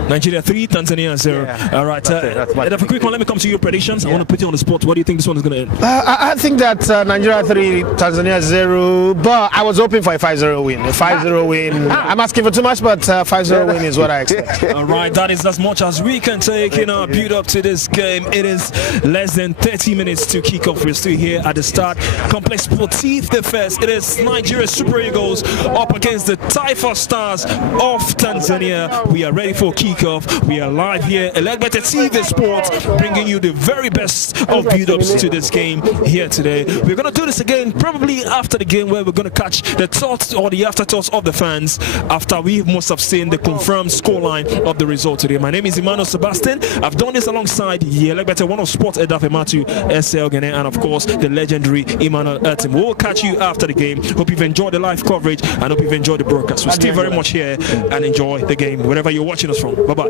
Nigeria 3, Tanzania 0. Yeah. All right. That's my a quick one. Let me come to your predictions. I want to put you on the spot. What do you think this one is going to end? I think that Nigeria 3, Tanzania 0. But I was hoping for a 5-0 win. A 5-0 win. I'm asking for too much, but 5-0 win is what I expect. All right. That is as much as we can take in our build-up to this game. It is less than 30 minutes to kick off. We're still here at the start. Complex Sportif the first. It is Nigeria Super Eagles up against the Taifa Stars of Tanzania. We are ready for kickoff. We are live here. Elegbete TV Sports bringing you the very best of build-ups to this game here today. We're going to do this again probably after the game, where we're going to catch the thoughts or the afterthoughts of the fans after we must have seen the confirmed scoreline of the result today. My name is Emmanuel Sebastian. I've done this alongside Elegbete, one of Sports Edafematu, SL Gene, and of course the legendary Emmanuel Ertim. We'll catch you after the game. Hope you've enjoyed the live coverage and hope you've enjoyed the broadcast. We're still very much here and enjoy the game wherever you're watching us from. Bye-bye.